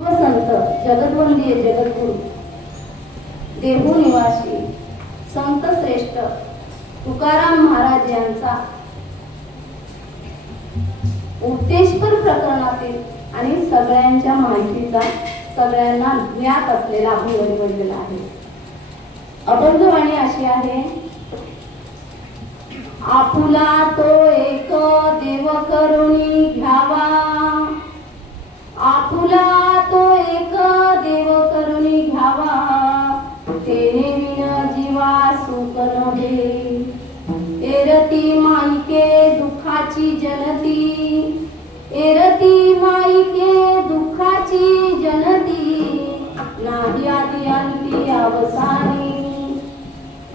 संत जगद्वंदीय जगद्गुरु देहू निवासी संत श्रेष्ठ तुकाराम महाराज यांचा उपदेशपर प्रकरणातील आणि सगळ्यांच्या माहितीचा सगळ्यांना ज्ञात असलेला अभंग निवडलेला आहे. अभंगवाणी अशी आहे. आपुला तो एक देव करुणी घ्यावा, आपुला तो एक देव करुणी घ्यावा, तेने विन जीवा सुख नव्हे. एरती माईके दुःखाची जनती, एरती माईके दुःखाची जनती, नाही आदी अंती अवसानी.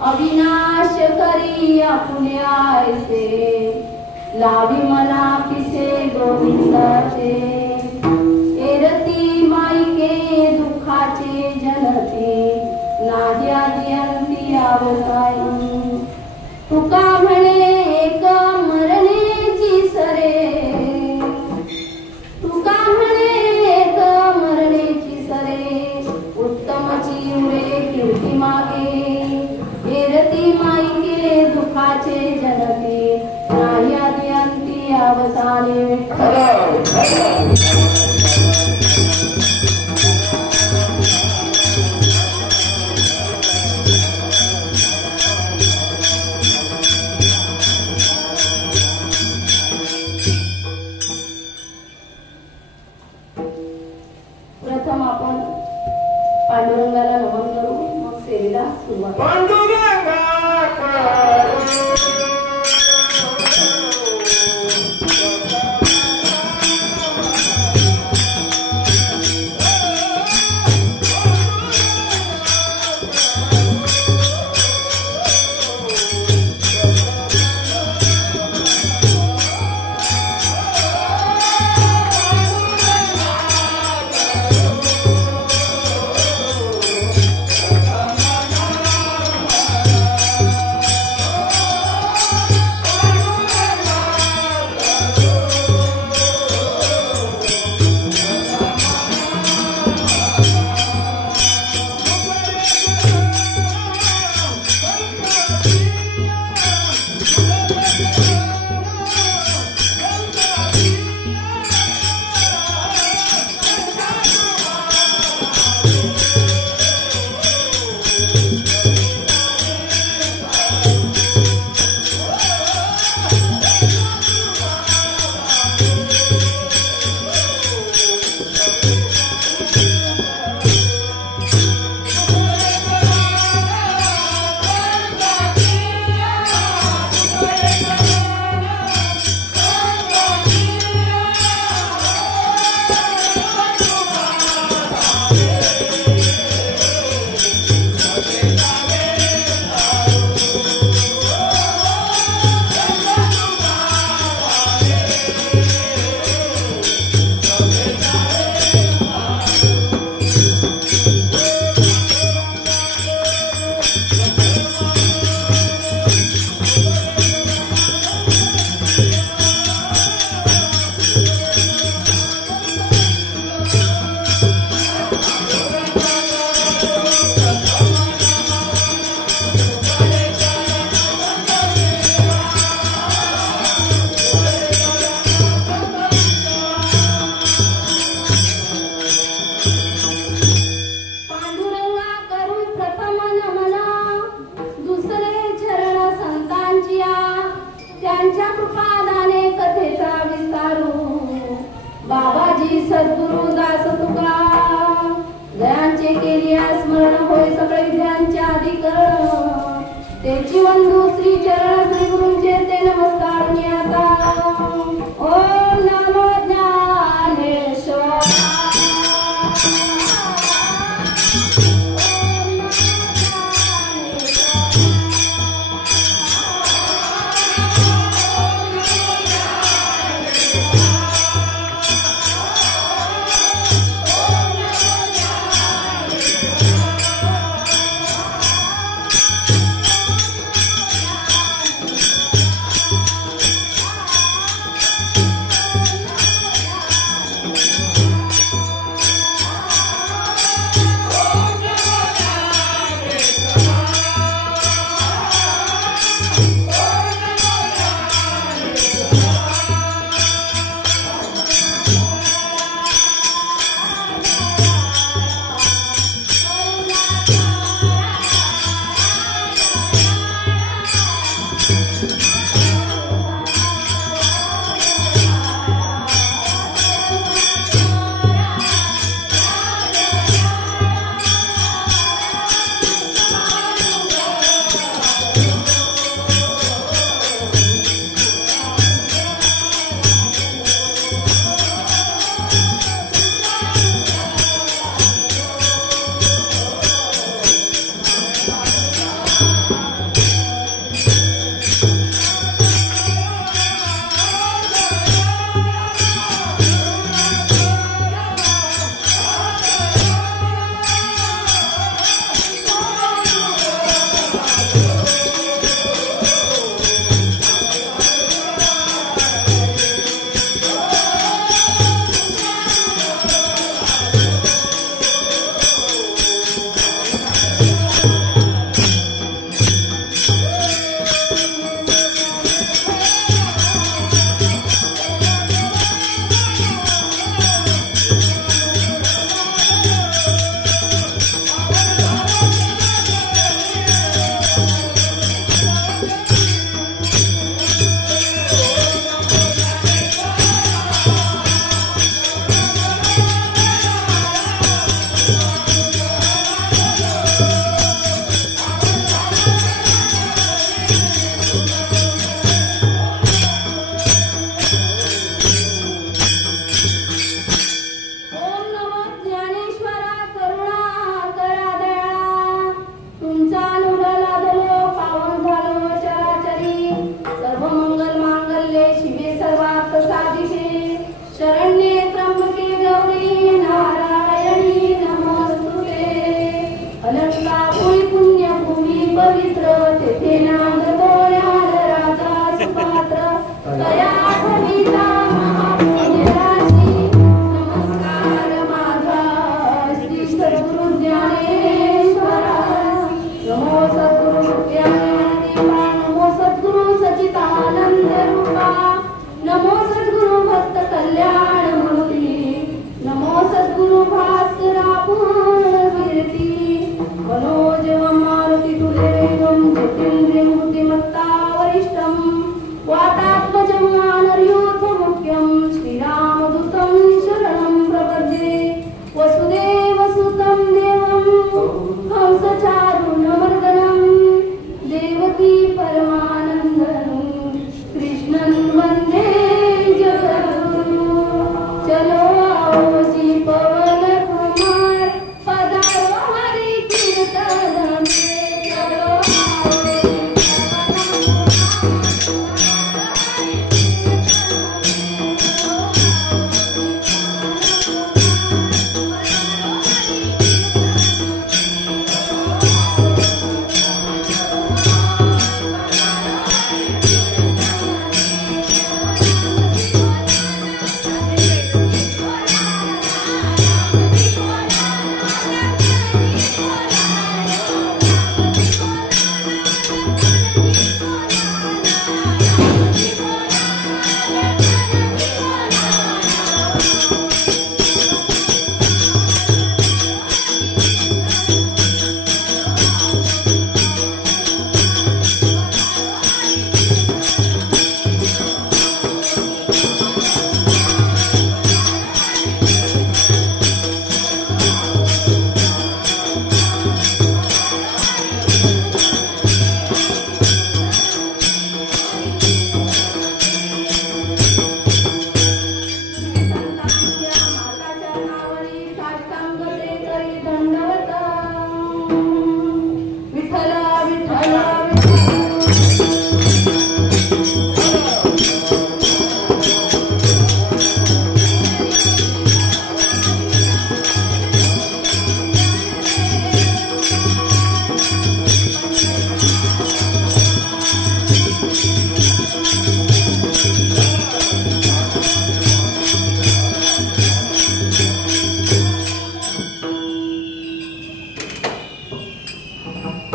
अविनाश करी आपुल्याचे, लावी मना पिसे गोविंदाचे. एरती माईके दुःखाचे जनती, नाही आदी अंती अवसानी. तुका म्हणे एक मरणेची सरे, तुका म्हणे एक मरणेची सरे, उत्तमची उरे कीर्ती मागे. एरती माईके दुःखाचे जनते, नाही आदी अंती अवसाने. प्रथम आपण पांडुरंगाला नमन करू, मग सेवेला सुरुवात.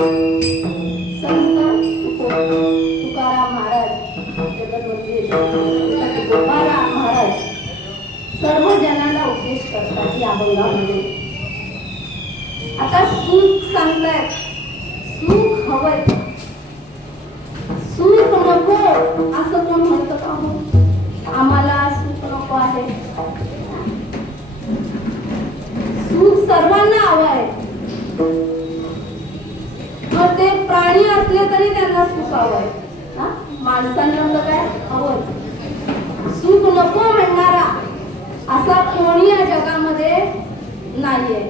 संत तुकाराम महाराज, जगद्गुरू तुकाराम महाराज सर्व जनांना उपदेश करतात या अभंगामध्ये. आता सुख सांगतायत, सुख हवंय, सुख नको असं कोण म्हणतं का? हो, आम्हाला सुख नको आहे. सुख सर्वांना हवंय. मग ते प्राणी असले तरी त्यांना सुख हवंय. माणसांना तर काय हवं? सुख नको म्हणणारा असा कोणी या जगामध्ये नाहीये.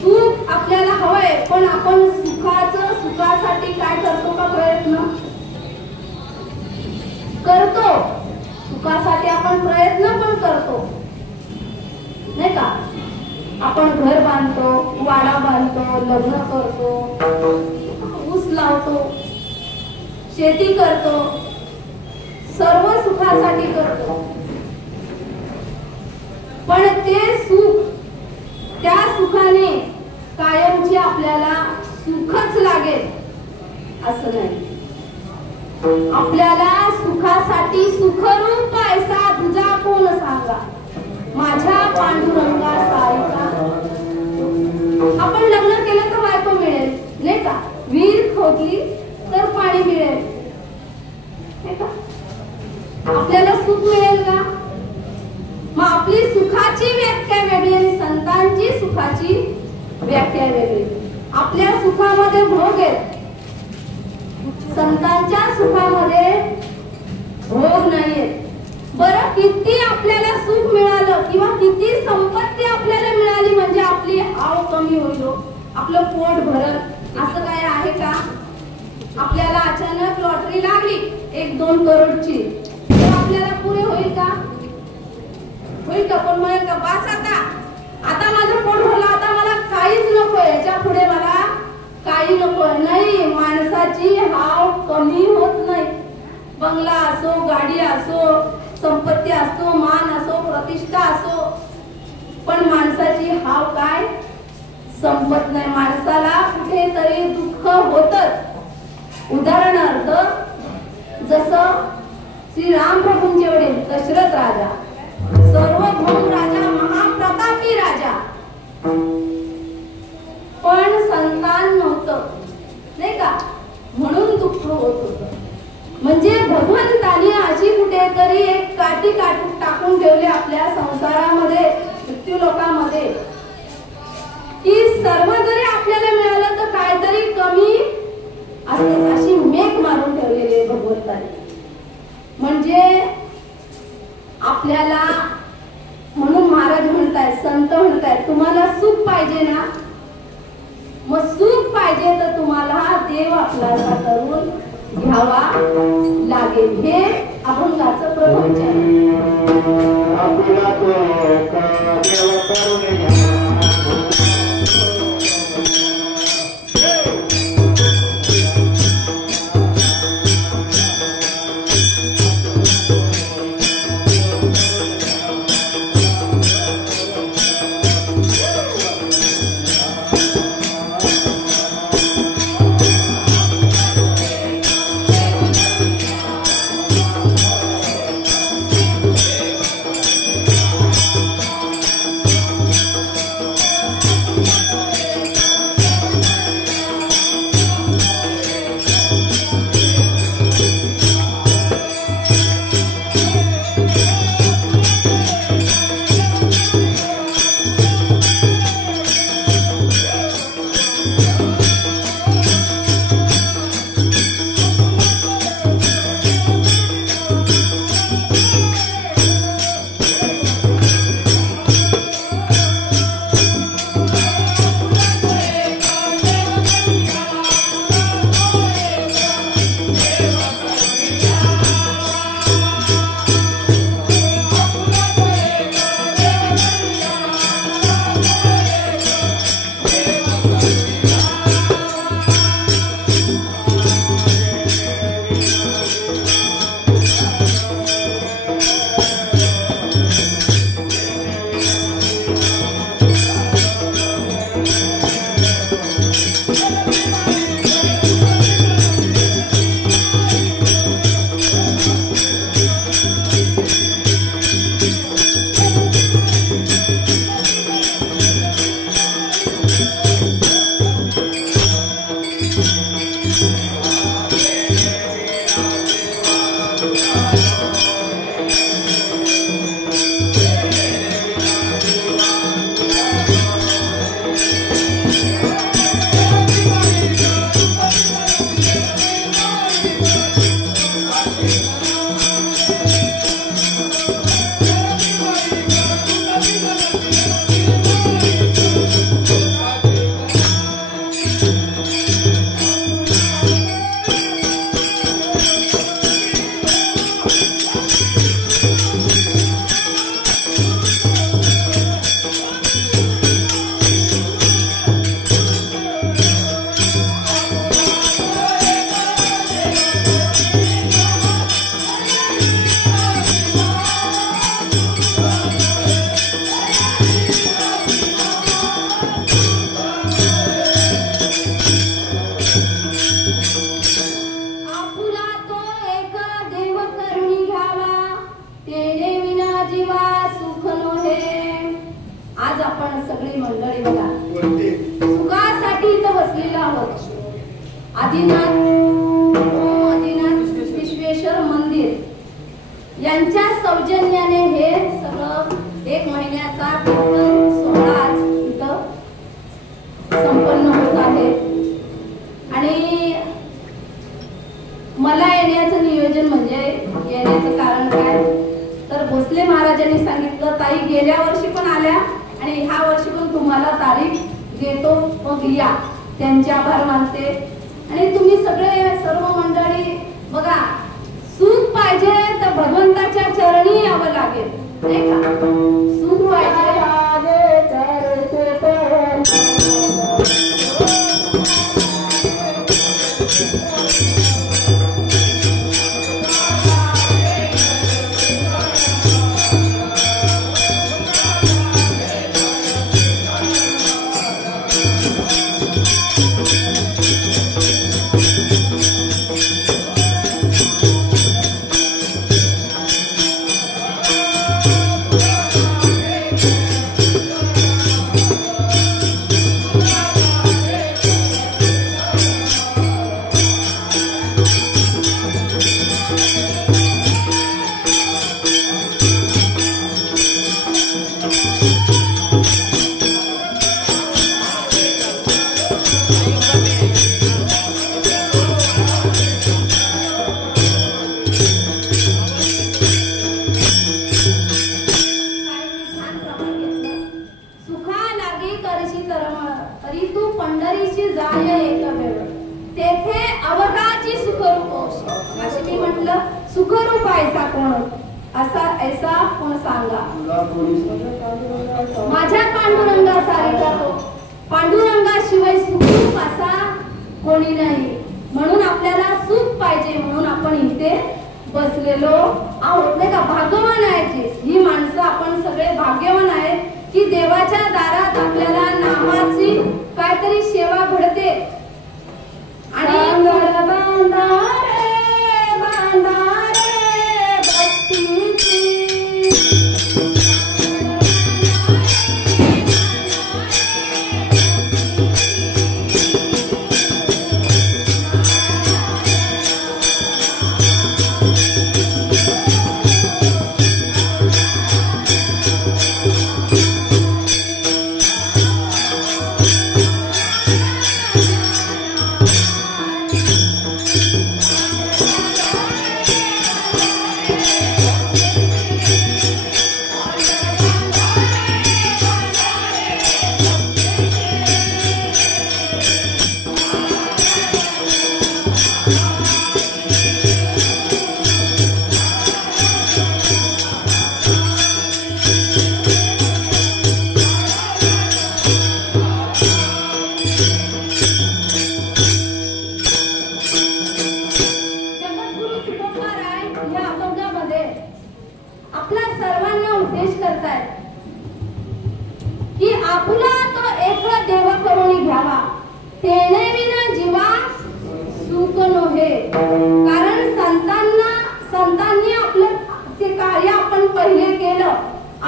सुख आपल्याला हवंय, पण आपण सुखासाठी काय करतो का? प्रयत्न करतो. सुखासाठी आपण प्रयत्न पण करतो, नाही का? आपण घर बांधतो, वाडा बांधतो, लग्न करतो, ऊस लावतो, शेती करतो, सर्व सुखासाठी करतो. पण ते सुख, त्या सुखाने कायमची आपल्याला सुखच लागेल असं नाही. आपल्याला सुखासाठी सुखरूप पैसा तुझा कोण सांगा, माझ्या पांडुरंगा सारिका. आपण लग्न केलं तर बायको मिळेल, नाही का? विहीर खोदली तर पाणी मिळेल, नाही का? आपल्याला सुख मिळेल का? मग आपली सुखाची व्याख्या वेगळी आणि संतांची सुखाची व्याख्या वेगळी. आपल्या सुखामध्ये भोग आहेत, संतांच्या सुखामध्ये भोग नाहीयेत. बरं, किती आपल्याला सुख मिळालं किंवा किती संपत्ती आपल्याला मिळाली म्हणजे आपली आव कमी होईल, आपलं पोट भरत असं काय आहे का? आपल्याला अचानक लॉटरी लागली 1-2 करोडची, तर आपल्याला पुरे होईल का? होईल का? पण म्हणेल का बस आता माझं पोट भरलं, आता मला काहीच नकोय, याच्या पुढे मला काही नकोय? नाही, माणसाची हाव कमी होत नाही. बंगला असो, गाडी असो, संपत्ती असो, मान असो, प्रतिष्ठा असो, पण माणसाची हाव काय संपत नाही. माणसाला कुठेतरी दुःख होतच. उदाहरणार्थ जसं श्री राम प्रभूंचे वडील दशरथ राजा, सर्वभौम राजा, महाप्रतापी राजा, पण संतान नव्हतं, नाही का? म्हणून दुःख होत होतं. म्हणजे भगवंताने अशी कुठेतरी एक काठी टाकून ठेवली आपल्या संसारामध्ये, मृत्यू लोकांमध्ये, की सर्व जरी आपल्याला मिळालं तर काहीतरी कमी असते, अशी मेघ मारून ठेवलेली आहे भगवंताने. म्हणजे आपल्याला, म्हणून महाराज म्हणतायत, संत म्हणतायत, तुम्हाला सुख पाहिजे ना, मग सुख पाहिजे तर तुम्हाला देव आपल्याला करून घ्यावा लागेल. हे अभंगाचं प्रवचन. आपण सगळी मंडळी बघा सुखासाठी इथं बसलेलो आहोत. आदिनाथ विश्वेश्वर मंदिर यांच्या सौजन्याने हे सगळं 1 महिन्याचा कीर्तन सोहळा आज इथं संपन्न होत आहे. आणि मला येण्याचं नियोजन म्हणजे येण्याचं कारण काय तर भोसले महाराजांनी सांगितलं ताई गेल्या वर्षी पण आल्या आणि ह्या वर्षी पण तुम्हाला तारीख देतो मग या. त्यांचे आभार मानते. आणि तुम्ही सगळे सर्व मंडळी बघा सुख पाहिजे तर भगवंताच्या चरणी यावं लागेल नाही का. सुख पाहिजे माझ्या पांडुरंगासारखा पांडुरंगाशिवाय सुख असा कोणी नाही. म्हणून आपल्याला सुख पाहिजे म्हणून आपण इथे बसलेलो आहोत नाही का. भाग्यवान आहे ही माणसं आपण सगळे भाग्यवान आहेत की देवाच्या दारात आपल्याला नामाची काहीतरी सेवा घडते. आणि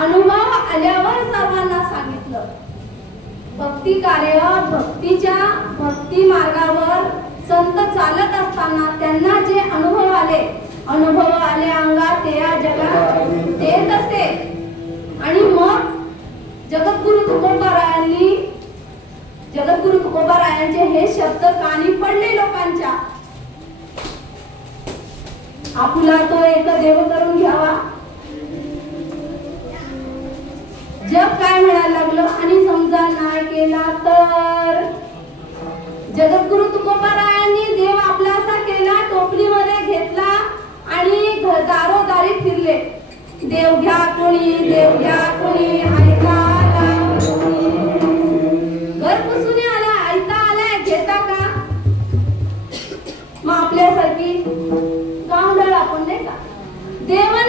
अनुभव आल्यावर सर्वांना सांगितलं. भक्ती कार्य भक्ती मार्गावर संत चालत असताना त्यांना जे अनुभव आले अंगात ते या जगात येत असे. आणि मग जगद्गुरु तुकोबारायांचे हे शब्द कानी पडले लोकांच्या. आपुला तो एक देव करून घ्यावा. जग काय म्हणायला लागलं आणि समजा नाही केला तर जगद्गुरु तुकोबारायांनी देव आपलासा केला, टोपलीमध्ये घेतला आणि दारोदारी फिरले. देव घ्या कोणी ऐका आला घर पुसून आला ऐका आलाय घेता का. मग आपल्यासारखी गावडळ आपण नाही का देवन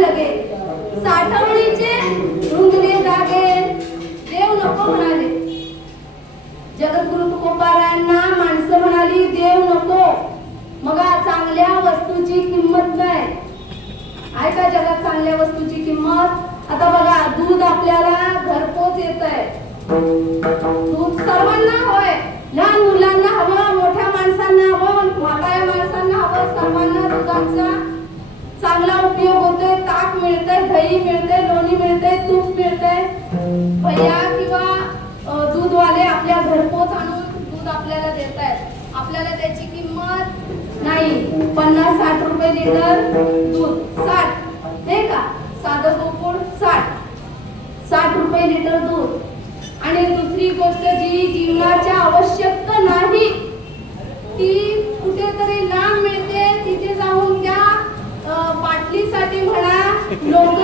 लगे साठवणीचे रुंदले जागे देव नको म्हणाले. जगद्गुरु तुकोबारायांना माणसं म्हणाली देव नको. मग चांगल्या वस्तूची किंमत नाही. आहे का जगात चांगल्या वस्तूची किंमत. आता बघा दूध आपल्याला घरपोच येत दूध सर्वांना हवंय, लहान मुलांना हवं, मोठ्या माणसांना हवं, म्हाताऱ्या माणसांना हवं, सर्वांना दुधाचा चांगला उपयोग होतोय. ताक मिळतंय, दही मिळतंय, लोणी मिळतंय, तूप मिळतंय. भैया किंवा दूधवाले आपल्या घरपोच आणून दूध आपल्याला देत आहेत. आपल्याला त्याची किंमत नाही. 50-60 रुपये लिटर दूध, 60 नाही का, साधं गोकुळ 60 रुपये लिटर दूध. आणि दुसरी गोष्ट जी जीवनाच्या आवश्यकता नाही ती कुठेतरी लांब मिळते, तिथे जाऊन त्या बाटलीसाठी म्हणा लोक,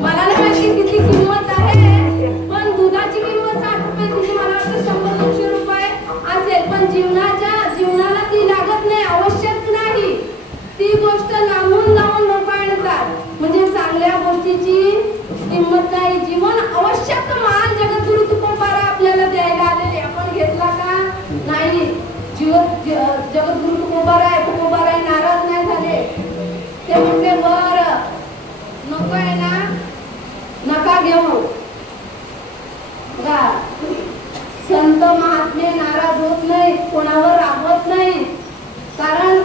मला नाही माहिती किती किंमत आहे, पण दुधाची किंमत 60 रुपये, तिथे मला वाटतं 100-200 रुपये असेल. पण जीवनाला ती लागत नाही, आवश्यक नाही. ती गोष्ट लांबून लोक आणतात, म्हणजे चांगल्या गोष्टीची किंमत नाही. जीवन आवश्यक महान जगद्गुरु तुकोबारा आपल्याला द्यायला आलेले, आपण घेतला का नाही. जगद्गुरु तुकोबारा नाराज नाही झाले. ते म्हणते बर नको आहे ना, नका घेऊ. संत महात्मे नाराज होत नाही, कोणावर राबवत नाही. कारण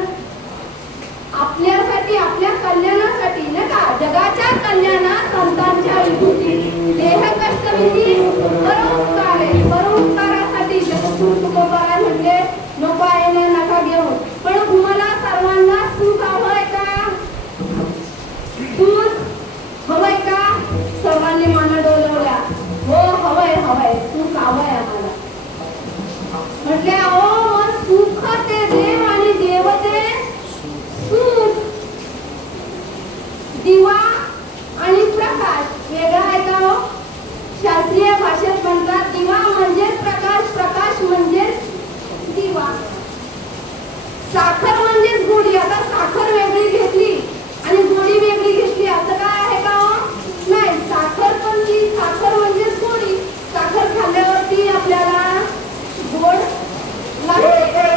आपल्यासाठी, आपल्या कल्याणासाठी नाही का, जगाच्या कल्याणात संतांच्या विभूती, देह कष्टविधी परोपकारासाठी जगद्गुरु तुकोबारा म्हणजे नको आहे ना, नका घेऊ. पण तुम्हाला सर्वांना सुख हवंय का, दूध हवंय का? सर्वांनी मान डोलवल्या, हो हवंय, सुख हवंय आम्हाला. म्हटले अहो मग सुख ते देव आणि देव ते सुख. दिवा आणि प्रकाश वेगळा आहे का हो? शास्त्रीय भाषेत म्हणतात दिवा म्हणजे प्रकाश, प्रकाश म्हणजे दिवा. साखर म्हणजेच गोडी. आता साखर वेगळी घेतली आणि गोडी वेगळी घेतली असं काय आहे का हो? नाही. साखर पण ती साखर म्हणजेच गोडी. साखर खाल्ल्यावरती आपल्याला गोड लागते.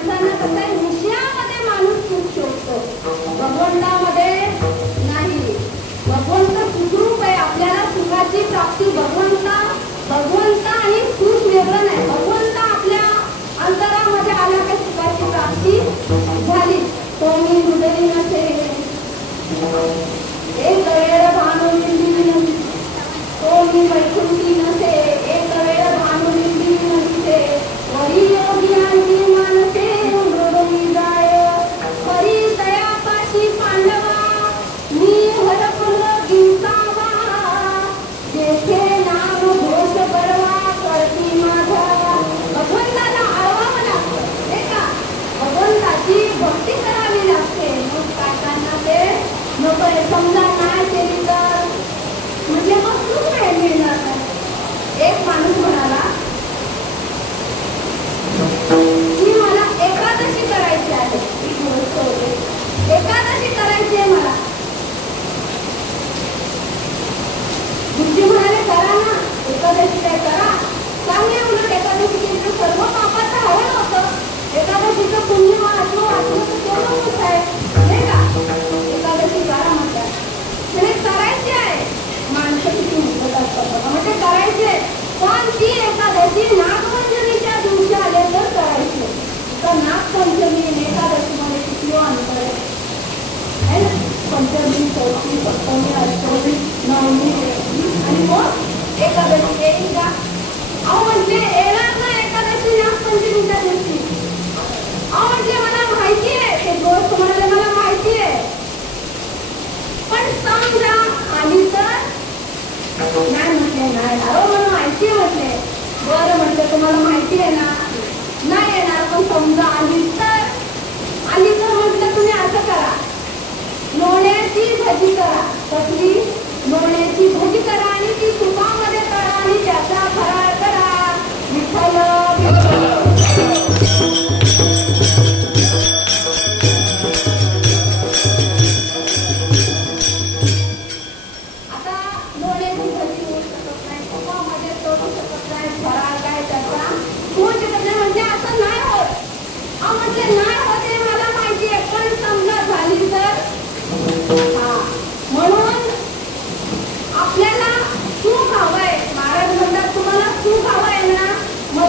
माणसानं कसं आहे, विषयामध्ये माणूस सुख शोधतो, भगवंतामध्ये नाही. भगवंत सुखरूप आहे. आपल्याला सुखाची प्राप्ती भगवंत आणि सुख वेगळं नाही. भगवंत आपल्या अंतरामध्ये आला की सुखाची प्राप्ती झाली. तो मी हृदयी नसे एक वेळ भानुलिंबी, तो मी वैकुंठी नसे एक वेळ भानुलिंबी नसे. वरी योगियांची मानसे मृदुमी जाय, वरी दयापाशी पांडवा मी हरपुल गिंसावा. जेथे नाम घोष करवा करती माझा. भगवंताला आळवावं लागतं, हे का? भगवंताची भक्ती करावी लागते. मग काकांना ते नको समजा नाही केली तर म्हणजे मग सुख नाही मिळणार नाही. एक माणूस म्हणाला की मला एकादशी करायची आहे. एकादशी करायची आहे मला. गुरुजी म्हणाले करा ना एकादशी, काय करा चांगले. उलट एकादशी केली तर सर्व पापाचं हरण होतं. एकादशीचं पुण्य वाचलं तर तेवढं होत आहे, नाही का? एकादशी करा म्हणतात. म्हणजे करायची आहे. माणसं किती मुदत असतात म्हणजे करायचे. पण ती एकादशी नागपंचमीच्या दिवशी आले तर करायची. तर नागपंचमी एकादशीमध्ये किती अंतर आहे ना? पंचमी, चौथी, सप्तमी, अष्टमी, नवमी आणि मग एकादशी येईल का? अहो म्हणजे येणार ना एकादशी नागपंचमीच्या दिवशी. अहो म्हणजे मला माहिती आहे, ते गोष्ट म्हणाले मला माहिती आहे. पण समजा आली तर नाही म्हटले नाही. अरे मला माहिती आहे म्हटले. बरं म्हटलं तुम्हाला माहिती आहे ना, नाही येणार. पण समजा आली तर म्हटलं तुम्ही असं करा, लोण्याची भजी करा. कसली? लोण्याची भजी करा आणि ती तुपामध्ये करा आणि त्याचा फराळ करा. विठ्ठल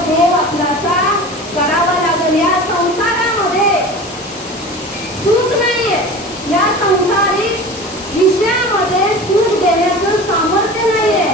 देव आपल्याचा करावा लागेल. या संसारामध्ये सुख नाहीये. या संसारिक विषयामध्ये सुख देण्याचं सामर्थ्य नाहीये.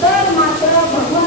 तर मात्र भगवंत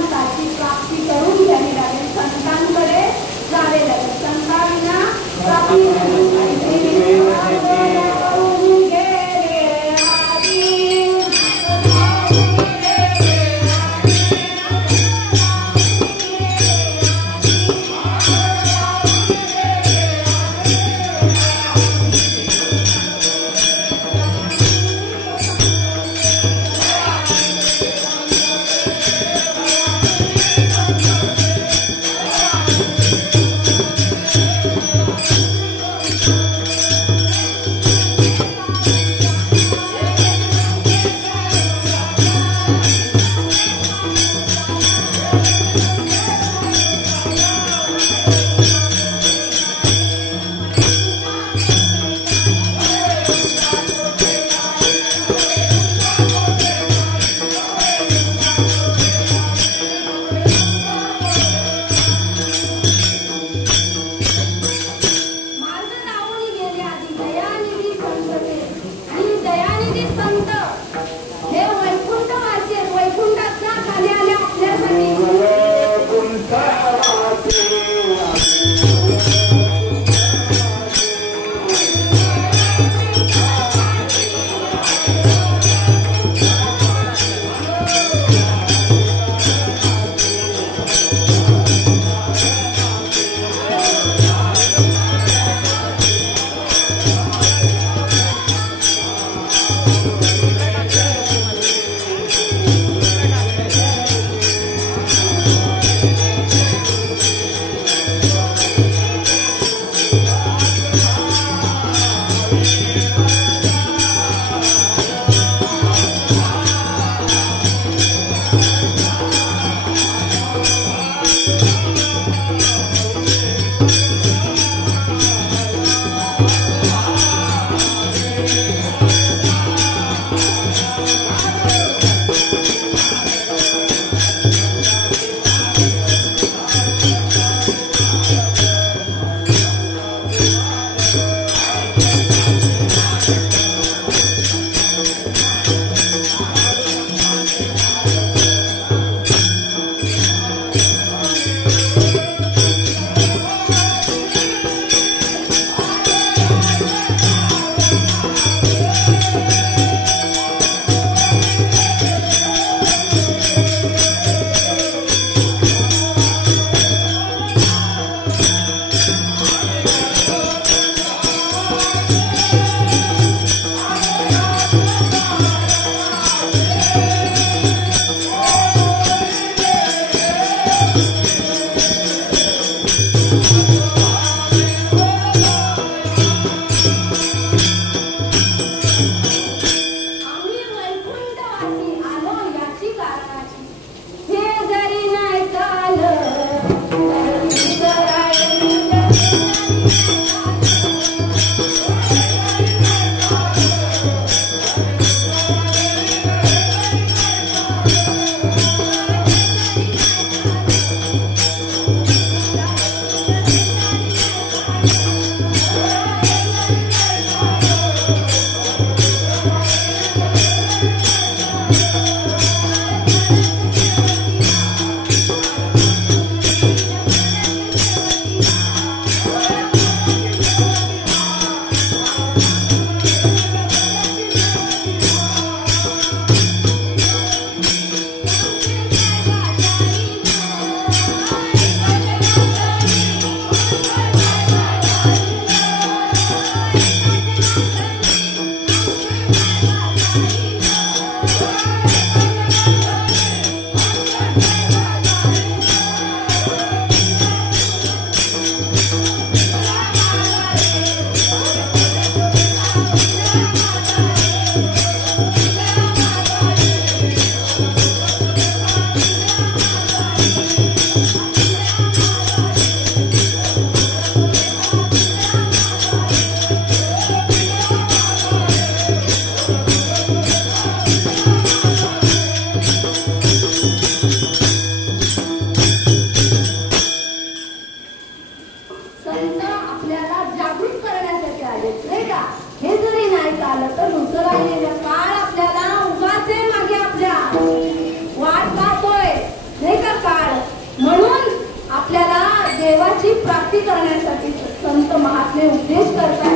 ज्ञानाची प्राप्ती करण्यासाठी संत महात्मे उपदेश करतात.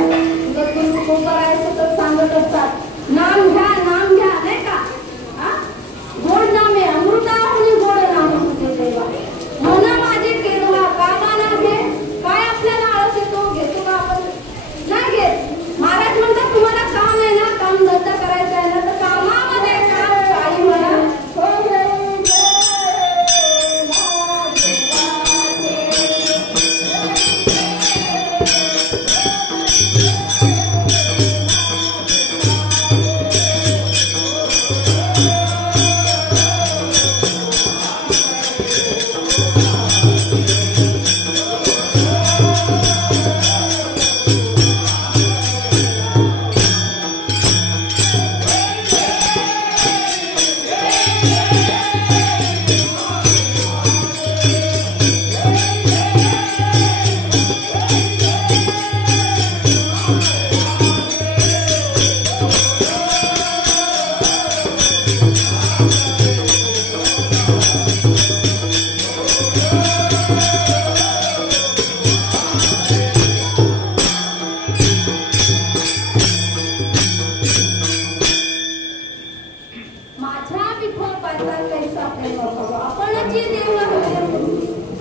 तो करायचं तर सांगत असतात, नाम घ्या नाही का, गोड नामे अमृताहुनी गोड नाम तुझे देवा, मन माझे केळवा कामा ना घे. काय आपल्याला आळस येतो, घेतो का आपण? नाही घेत. महाराज म्हणतात तुम्हाला काम आहे ना, काम धंदा करायचा आहे ना, तर कामामध्ये काम काही म्हणा.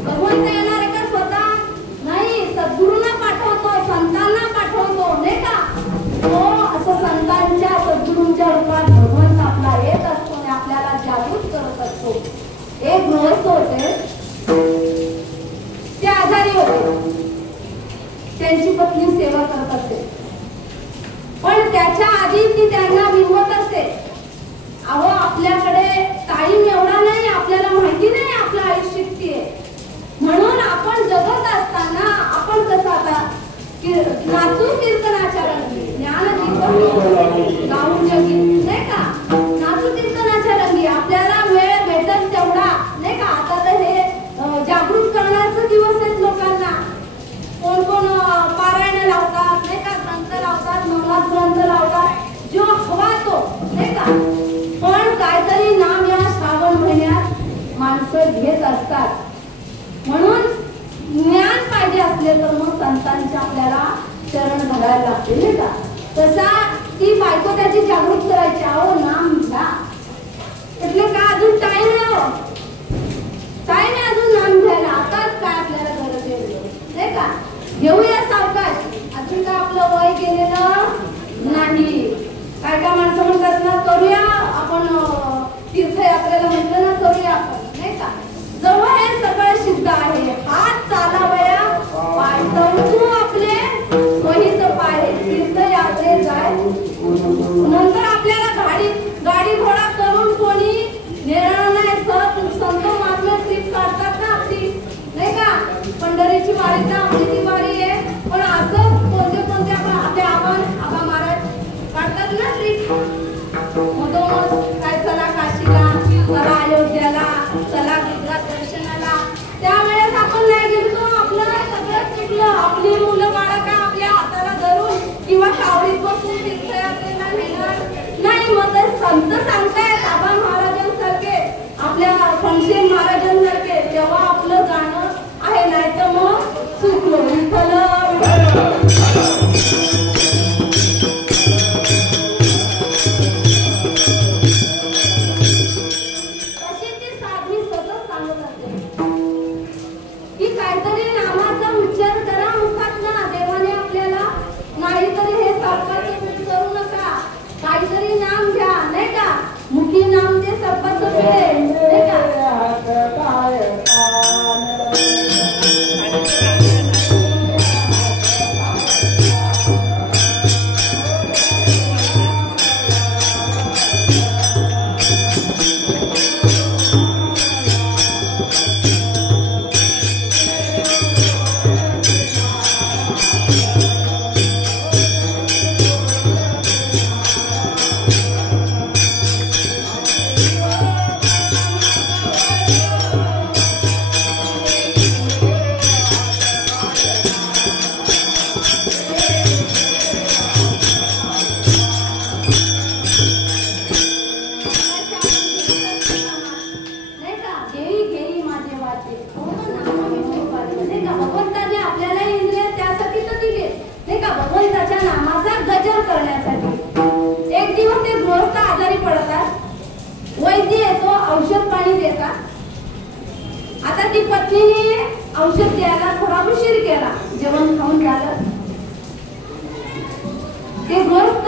भगवंत येणार का स्वतः? नाही, सद्गुरूंना पाठवतो, संतांना पाठवतो, नाही का. तो असं संतांच्या सद्गुरूंच्या रूपात भगवंत आपला येत असतो आणि आपल्याला जागृत करत असतो. एक गृहस्थ होते, ते आजारी होते, त्यांची पत्नी सेवा करत असते, पण त्याच्या आधी ती त्यांना विनवत असते, अहो आपल्याकडे टाइम एवढा नाही, आपल्याला माहिती नाही आपलं आयुष्य किती आहे, म्हणून आपण जगत असताना आपण कसं आता नाचू कीर्तनाच्या रंगी, ज्ञान गाऊन जगी, नाही का, नाचू कीर्तनाच्या रंगी. आपल्याला वेळ भेटत तेवढा, नाही का. आता तर हे जागृत करण्याचे दिवस आहेत लोकांना. कोण कोण पारायण लावतात, नाही का, ग्रंथ लावतात, नवनाथ ग्रंथ लावतात, जो हवा तो, नाही का. पण काहीतरी नाम या श्रावण महिन्यात माणसं घेत असतात. म्हणून ज्ञान पाहिजे असले तर मग संतांच्या आपल्याला चरण धरायला लागते, नाही का. तसा ती बायको त्याची जागृत करायची, अहो नाम घ्या. એટલે का अजून टाइम आहे अजून नाम घ्यायला, आताच काय आपल्याला गरज आहे, नाही का. घेऊया सावकाश, अजून काय आपलं वय गेलेलं नाही. काय काय माणसं म्हणतात ना, करूया आपण तीर्थयात्रेला म्हटलं ना, करूया आपण, नाही का. जवळ हे सगळं सिद्ध आहे. हात चालावया पाय तळू आपले वहीच पाय, तीर्थयात्रे जाय. नंतर आपल्याला गाडी घोडा करून कोणी नेणार नाही. संत महात्मे ट्रिप काढतात ना आपली, नाही का. पंढरीची वारी ना आपली ती वारी आहे, पण असं कोणते आपले आबा महाराज काढतात ना ट्रिप. मधोमध काय, चला काशीला, चला अयोध्याला, चला गुजरात दर्शनाला. त्यावेळेस आपण नाही गेलो, आपलं सगळं चुकलं. आपली मुलं बाळं का आपल्या हाताला धरून किंवा कावडीत बसून तीर्थयात्रेला नेणार नाही. मग ते संत सांगतायत आबा महाराजांसारखे, आपल्या फणशे महाराजांसारखे, तेव्हा आपलं जाणं आहे. नाही तर मग चुकलो. विठ्ठल काहीतरी नाम घ्या, नाही का. मुखी नाम ते सर्पाचं वेळ, नाही का. ती पत्नीने औषध द्यायला थोडा उशीर केला. जेवण खाऊन झालं. ते गृहस्थ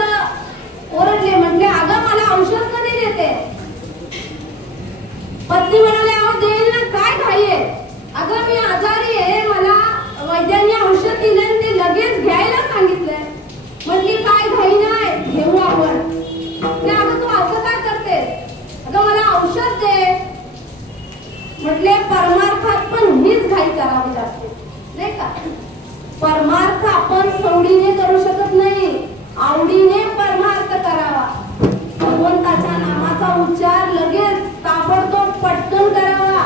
ओरडले, म्हटले अगं मला औषध कधी देते? पत्नी म्हणाले अहो देईल ना, काय घाई आहे? अगं मी आजारी आहे, मला वैद्यांनी औषध दिले ते लगेच घ्यायला सांगितलंय. म्हटली काय घाई नाही, घेऊ आपण. ते अगं तू असं काय करते? अगं मला औषध दे. म्हटले परमार्थात पण हीच घाई करावी लागते नाही का? परमार्थ आपण सवडीने करू शकत नाही, आवडीने परमार्थ करावा. भगवंताच्या नामाचा उच्चार लगेच ताबडतोब पटकन करावा.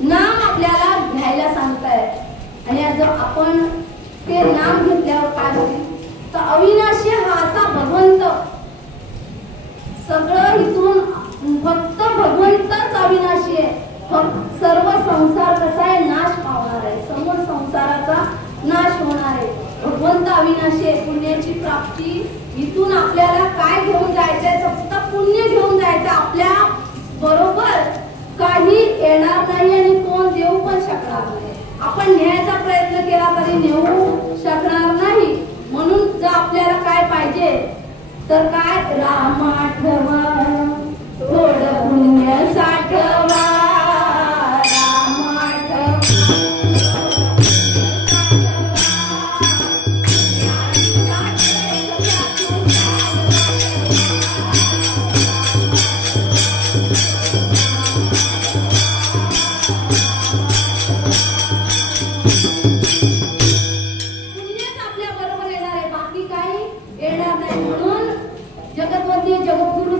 नाम आपल्याला घ्यायला सांगताय. आणि जर आपण ते नाम घेतल्यावर काय होईल तर अविनाशी हा असा भगवंत, सगळं इथून फक्त भगवंतच अविनाशी आहे. सर्व संसार कसा आहे नाश पावणार आहे, समोर संसाराचा नाश होणार आहे. भगवंत अविनाशी आहे. पुण्याची प्राप्ती इथून आपल्याला काय घेऊन जायचंय? फक्त पुण्य घेऊन जायचं. आपल्या बरोबर काही येणार नाही आणि कोण देऊ पण शकणार नाही. आपण न्यायचा प्रयत्न केला तरी नेऊ शकणार नाही. म्हणून जर आपल्याला काय पाहिजे तर काय, राम आठवा थोडं पुण्य साठवा. जगद्गुरु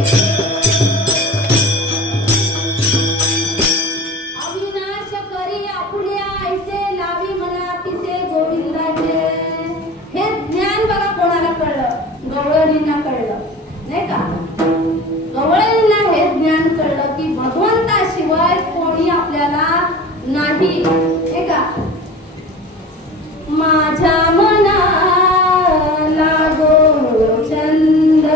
अविनाश करी आपुल्या ऐसे लावी म्हणा तिचे गोविंदाचे. हे ज्ञान बघा कोणाला कळलं? गवळणींना कळलं नाही का? गवळणींना हे ज्ञान कळलं की भगवंताशिवाय कोणी आपल्याला नाही हे का? माझ्या मनाला लागो चंद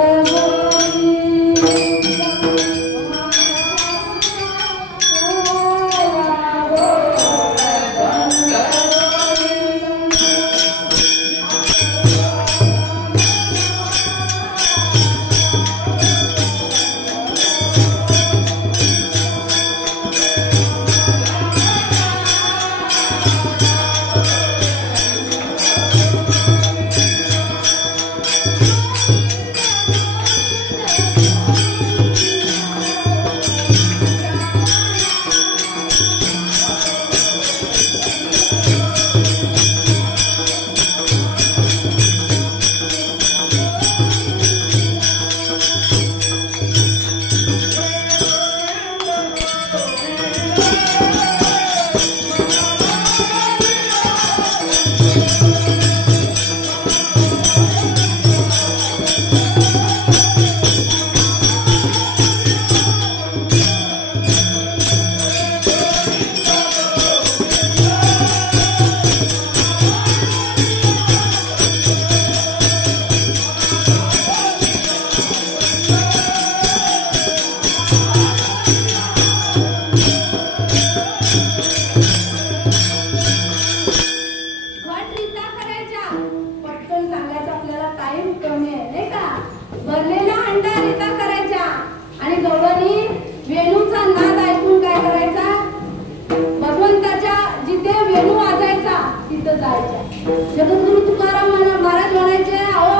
जगद्गुरु तुकाराम महाराज म्हणायचे, अहो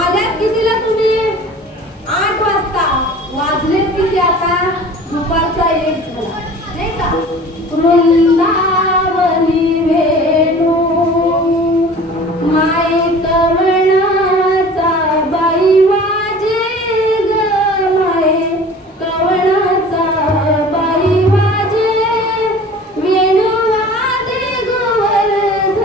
आल्यात कितीला तुम्ही? 8 वाजता. वाजले किती आता? दुपारचा 1 झाला नाही का? वृंदावनी वेणू माई कवणाचा बाई वाजे ग माई कवणाचा बाई वाजे वेणू वाजे गोवर्धन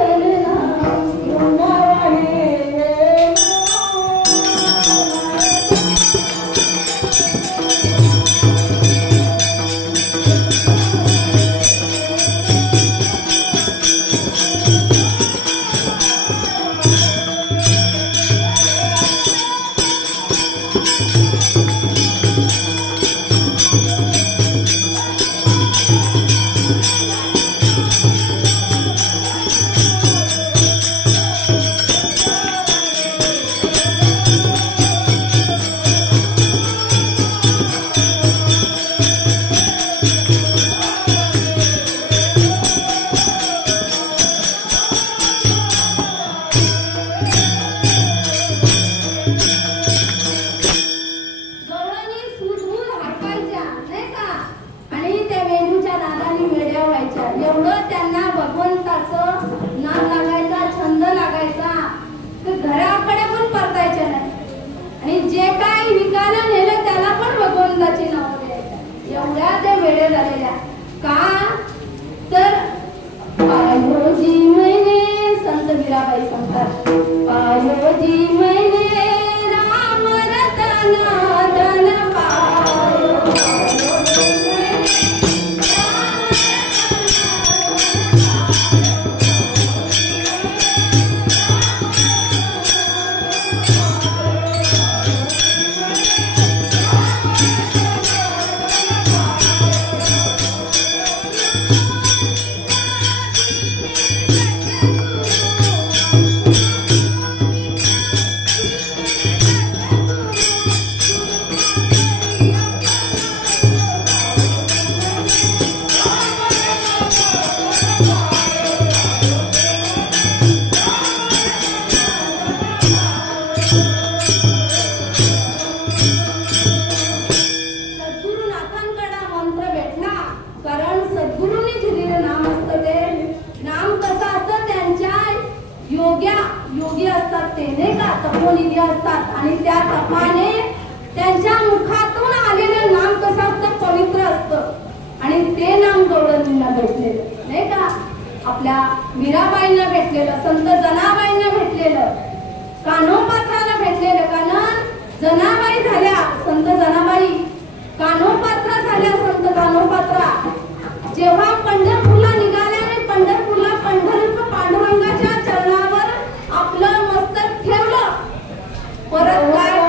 योगी असतात ते नाही का, तपोनिधी असतात आणि त्या तपाने त्यांच्या मुखातून आलेलं नाम कसं असतं, पवित्र असतं. आणि ते नाम गवळणींना भेटलेलं नाही का, आपल्या मीराबाईंना भेटलेलं, संत जनाबाईंना भेटलेलं, कान्होपात्राला भेटलेलं. कारण जनाबाई झाल्या संत जनाबाई, कान्होपात्रा झाल्या संत कान्होपात्रा. जेव्हा पंढरपूरला निघाल्याने पंढरपूरला पंढरीच्या पांडुरंगाच्या चरणावर आपलं मस्तक ठेवलं. परत काय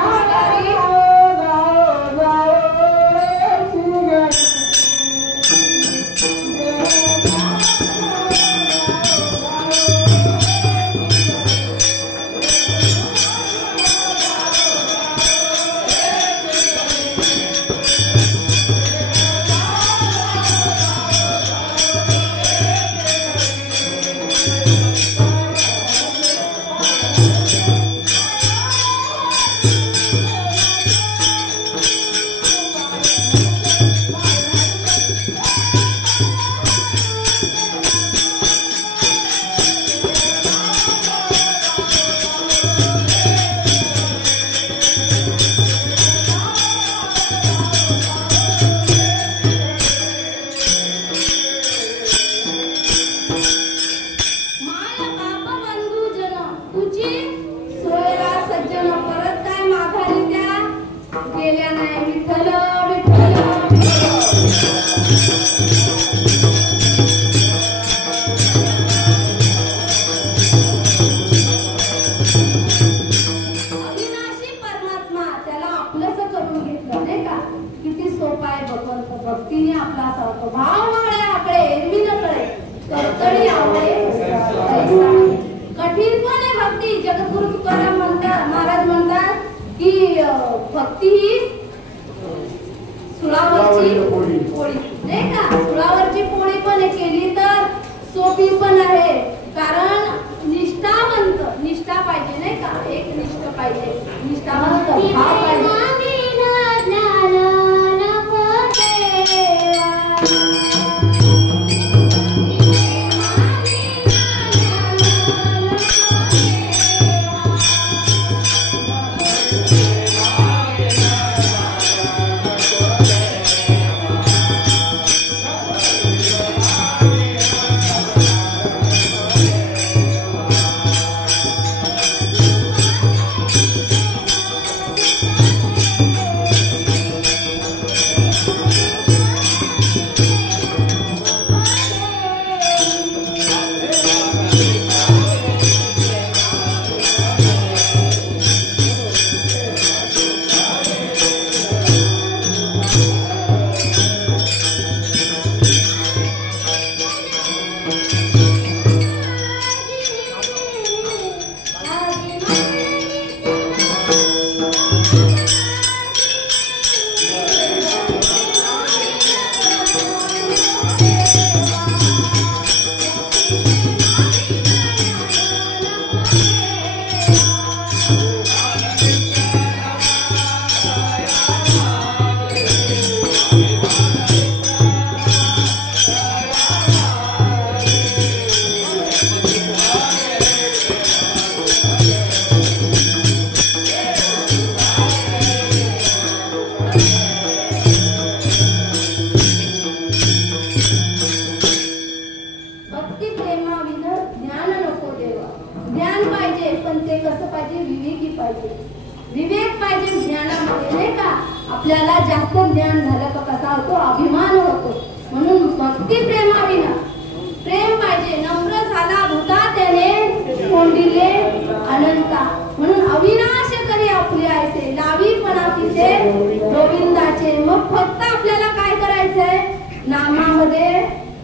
भक्तीने आपला सावतो भाव माळे आकडे एरवी न कळे तडतडी आवळे कठीणपणे भक्ती. जगद्गुरु तुकाराम म्हणतात, महाराज म्हणतात की भक्ती ही सुळावरची पोळी नाही का, सुळावरची पोळी पण केली तर सोपी पण आहे. कारण निष्ठा पाहिजे नाही का, एक निष्ठ पाहिजे, निष्ठावंत भाव पाहिजे. विवेक पाहिजे ज्ञानामध्ये नाही का. आपल्याला जास्त ज्ञान झालं का कसा होतो, अभिमान होतो. म्हणून भक्ती प्रेमाविना प्रेम पाहिजे. नम्र झाला भूता त्याने कोंडिले अनंता. म्हणून अविनाश करी आपले आयसे लावी पणातीचे गोविंदाचे. मग फक्त आपल्याला काय करायचंय, नामामध्ये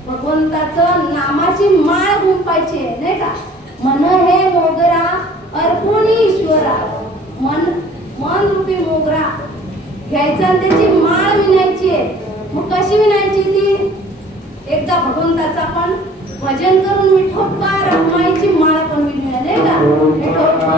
भगवंताचं नामाची माळ गुंफायची नाही का. मन हे मोगरा अर्पणी ईश्वरा. मन रूपी मोगरा घ्यायचा आणि त्याची माळ विणायची आहे. मग कशी विणायची ती, एकदा भगवंताचा पण भजन करून विठोबा रमाईची माळ पण विणूया नाही का. विठोबा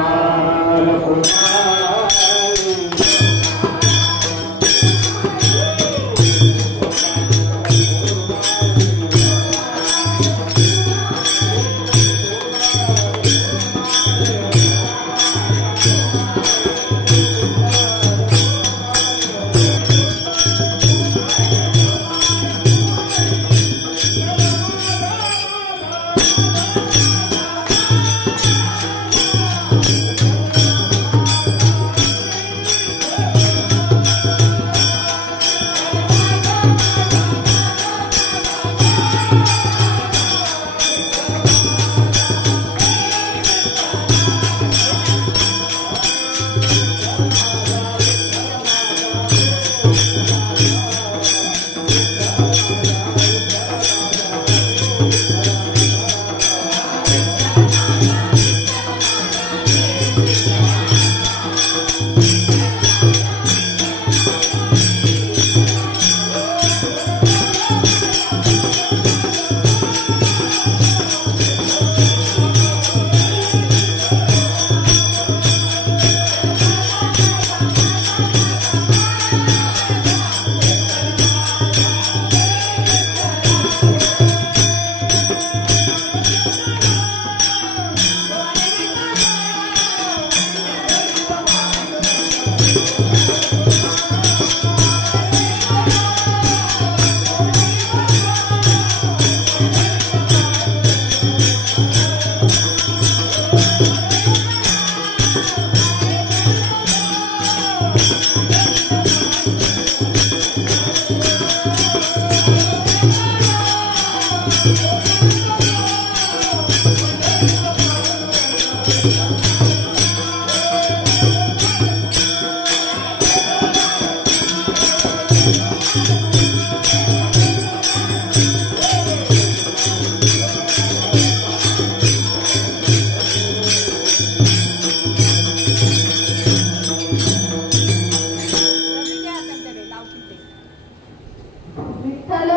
विठ्ठल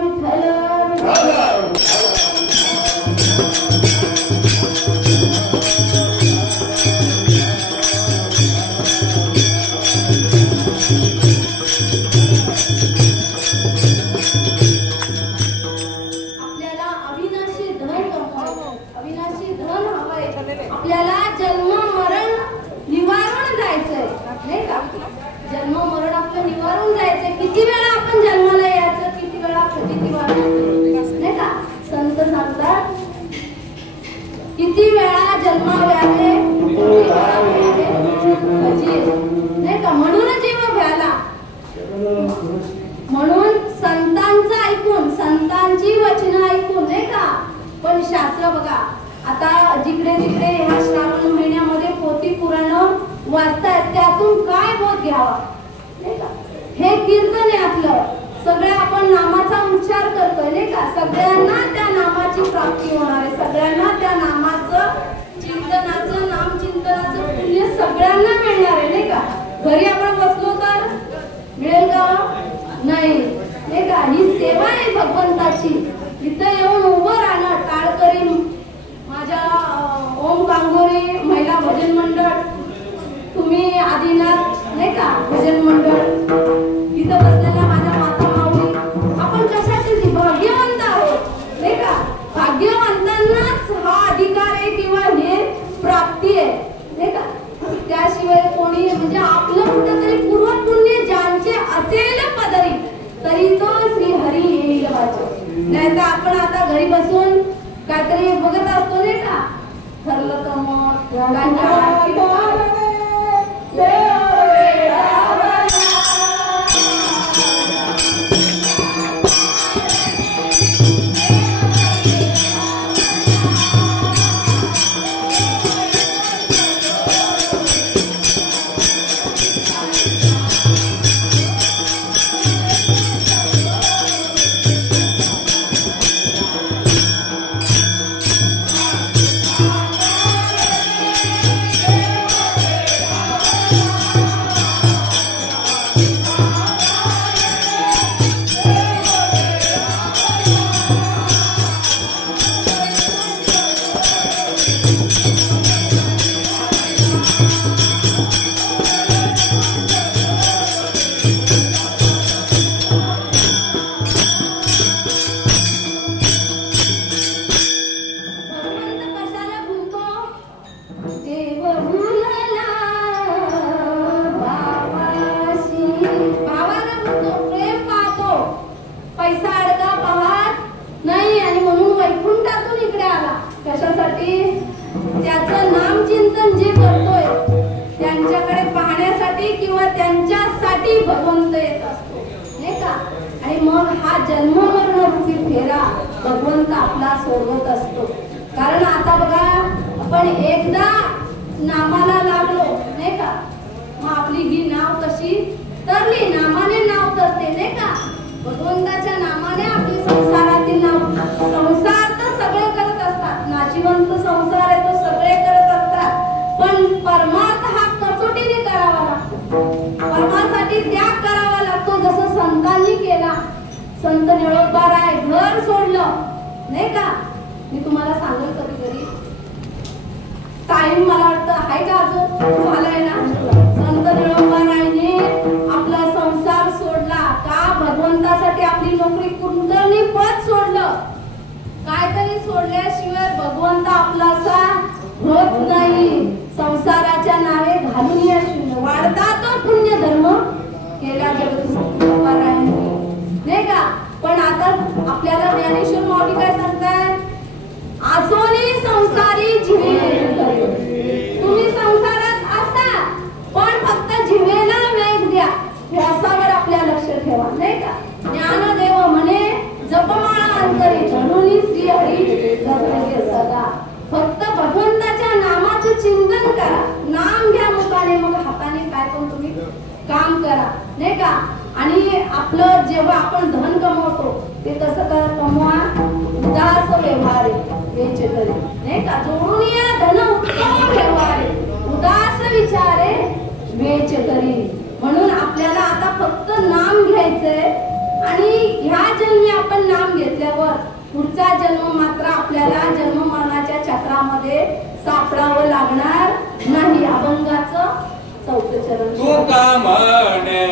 विठ्ठल विठ्ठल. आपल्याला अविनाशी धन कमवायचं, अविनाशी धन हवंय. आपल्याला जन्म मरण निवारून जायचंय, नाही का? जन्म मरण आपलं निवारून जायचंय. किती वेळा आपण जन्माला यायचं, किती वेळा फजिती व्हायचं, नाही का? संत सांगतात किती वेळा जन्माव्यावे, किती वेळा फजित, नाही का? म्हणून जीव भ्याला. म्हणून संतांचं ऐकून, संतांची वचनं ऐकून, नाही का? पण शास्त्र बघा, आता जिकडे तिकडे ह्या श्रावण महिन्यामध्ये पोथी पुराण वाचतायत, त्यातून काय बोध घ्यावा, नाही का? हे कीर्तन आहे आपलं. सगळे आपण नामाचा उच्चार करतोय, नाही का? सगळ्यांना त्या नामाची प्राप्ती होणार आहे. सगळ्यांना त्या नामाचं चिंतनाचं, नाम चिंतनाचं पुण्य सगळ्यांना मिळणार आहे, नाही का? घरी आपण बसलो तर मिळेल का? नाही, नाही का? ही सेवा आहे भगवंताची. इथं येऊन उभं राहणं. टाळकरी माझ्या ओम कांगोरी महिला भजन मंडळ, तुम्ही आदिनाथ, नाही का? भजन मंडळ, इथं बसलेल्या माझ्या माता माऊली, आपण कशाचे भाग्यवंत आहोत, नाही का? भाग्यवंतांनाच हा अधिकार आहे किंवा हे प्राप्ती आहे, नाही का? त्याशिवाय कोणी म्हणजे आपलं कुठंतरी पूर्व पुण्य ज्यांचे असेल पदरी, तरी तो श्री हरी येईल वाचा. नाही तर आपण आता घरी बसून काहीतरी बघत असतो, नाही का? ठरलं तर मग भगवंत येत असतो, नाही का? आणि मग हा जन्म मरण रूपी फेरा भगवंत आपला सोडवत असतो. कारण आता बघा, आपण एकदा नामाला लागलो, नाही का? मग आपली ही नाव कशी तरली, नामाने नाव तरते, नाही का? भगवंताच्या नामाने आपली संसारातील नाव. संसार तर सगळे करत असतात, नाशिवंत संसार आहे तो सगळे करत असतात, पण परमार्थ हा कसोटीने करावा लागतो. परमासाठी त्याग करावा लागतो, जसं संतांनी केला. संत निळोबाराय घर सोडलं, नाही का? मी तुम्हाला सांगेल कधी कधी, टाइम मला वाटतं आहे का अजून झालाय ना? संत निळोबारायने आपला संसार सोडला का? भगवंतासाठी आपली नोकरी, कुंडली पद सोडलं. काहीतरी सोडल्याशिवाय भगवंत आपलासा होत नाही. संसाराच्या नावे घालून या शून्य वाढता तो पुण्य धर्म केला जगदीश्वरायांनी, नाही का? पण आता आपल्याला ज्ञानेश्वर माऊली काय सांगताय? आसोनी संसारी जीवे. तुम्ही संसारात असा, पण फक्त जीवेला वेग द्या, ध्यासावर आपल्या लक्ष ठेवा, नाही का? ज्ञानदेव म्हणे जपमाळा अंतरी धनुनी श्री हरी जपले सदा. फक्त भगवंताच्या नामाचं चिंतन करा, नाम घ्या मुखाने, मग हाताने काय पण तुम्ही काम करा, नाही का? आणि आपलं जेव्हा आपण धन कमवतो ते कसं कमवा? उदास व्यवहार वेचे तरी, नाही का? जोडून या धन उत्तम व्यवहार, उदास विचारे वेचे तरी. म्हणून आपल्याला आता फक्त नाम घ्यायचंय आणि ह्या जन्मी आपण नाम घेतल्यावर पुढचा जन्म मात्र आपल्याला जन्म मरणाच्या चक्रामध्ये सापडावं लागणार नाही. अभंगाचं 4थं चरण. तुका म्हणे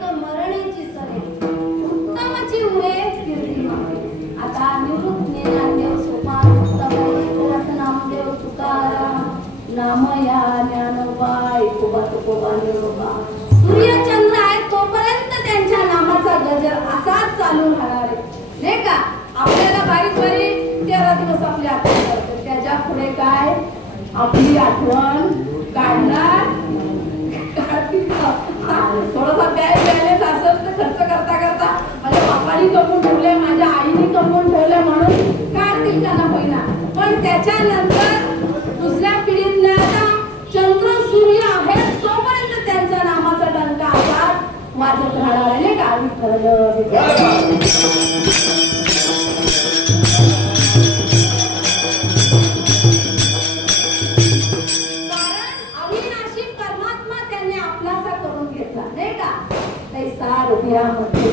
का मरण्याचे सूर्यचंद्र आहे तोपर्यंत त्यांच्या नामाचा गजर असाच चालू राहणार आहे नाही का. आपल्याला बारीक 13 दिवस आपली आठवण करते, त्याच्या पुढे काय आपली आठवण काढणार. थोडासा बॅलन्स असेल तर खर्च करता करता माझ्या बापाने कमवून ठेवले, माझ्या आईने कमवून ठेवले म्हणून काढतील का ना होईना. पण त्याच्यानंतर दुसऱ्या पिढीतल्या चंद्र सूर्य आहेत तोपर्यंत त्यांच्या नामाचा डंका असा वाजत राहणार आहे का. कारण अविनाशी परमात्मा त्यांनी आपलासा करून घेतला नाही का. तैसा हृदयामध्ये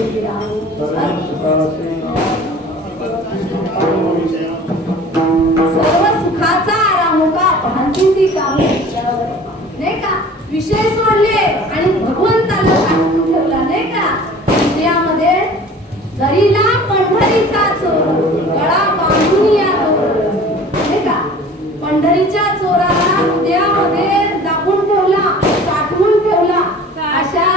सर्व सुखाचा आरामुका भांतीसी काम नाही का. विषय सोडले आणि भगवंताला साठवून ठेवला नाही का. हृदयामध्ये दरीला पंढरीचा चोर गळा बांधून या नाही का. पंढरीच्या चोराला हृदयामध्ये दाबून ठेवला, साठवून ठेवला. अशा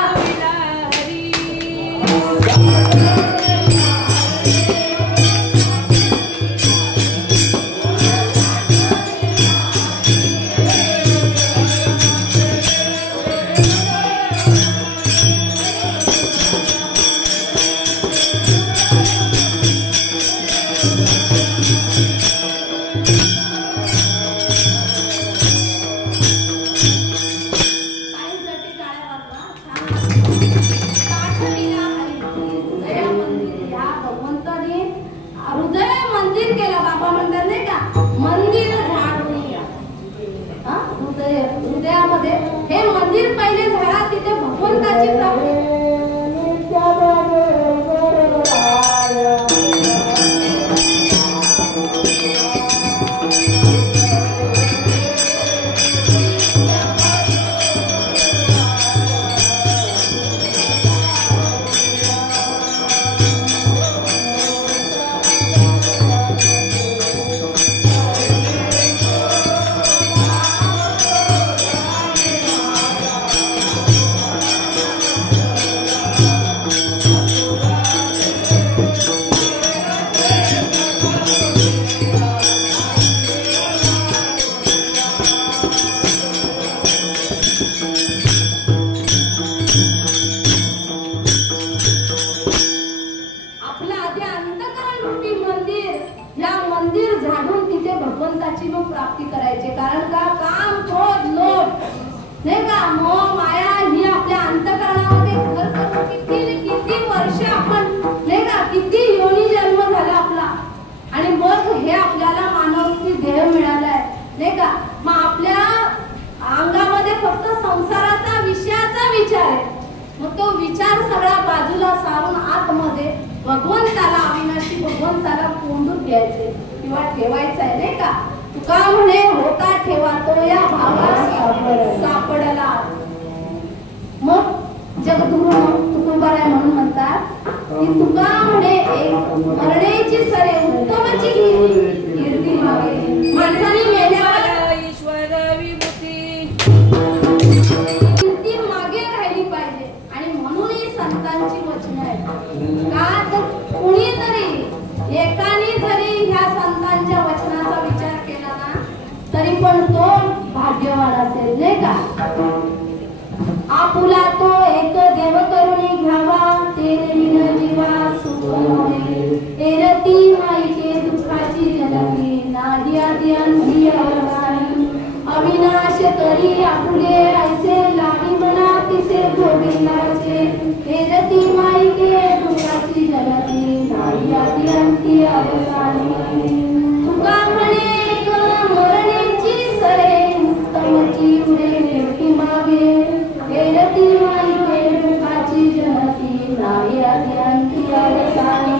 हृदयामध्ये हे मंदिर पहिले झाला, तिथे भगवंताची प्राप्ती. प्राप्ती करायचे. कारण का काम क्रोध लोभ नाही का मोह माया ही आपल्या अंतःकरणामध्ये घर करून किती वर्ष आपण नाही का किती योनी जन्म झाला आपला आणि मग हे आपल्याला मानवरूपी देह मिळालाय नाही का. मग आपल्या अंगामध्ये फक्त संसाराचा विषयाचा विचार आहे मग तो विचार सगळा बाजूला सारून आतमध्ये भगवंताला, अविनाशी भगवंताला कोंडून घ्यायचे किंवा ठेवायचं आहे नाही का. तुका म्हणे होता ठेवा तो या भावास सापडला. मग जगद्गुरु तुकोबाराय म्हणून म्हणतात की तुका म्हणे मरण्याची सरे उत्तमची कीर्ती मागे. माणसाने मेल्यावर ईश्वर विभूती कीर्ती मागे राहिली पाहिजे. आणि म्हणून ही संतांची वचनं आहेत. का तर कुणीतरी एकाने जरी ह्या संतांच्या वचनाचा विचार केला ना तरी पण तो भाग्यवान असेल नाही का. आपुला तो एक देव करुणी घ्यावा तेरे विन जीवा सुख नव्हे. एरती माईचे दुःखाची जननी नाही आदी अंधी अवसानी. अविनाश करी आपुले ऐसे लावी मना तिसे गोविंदाचे. एरती माईके दुःखाची जननी नाही आदी अंधी अवसानी. तुका म्हणे मरण्याची सरे उत्तमची उडे नेमकी मागे. एरती माईके दुःखाची जननी नाही आदी अंधी अवसानी.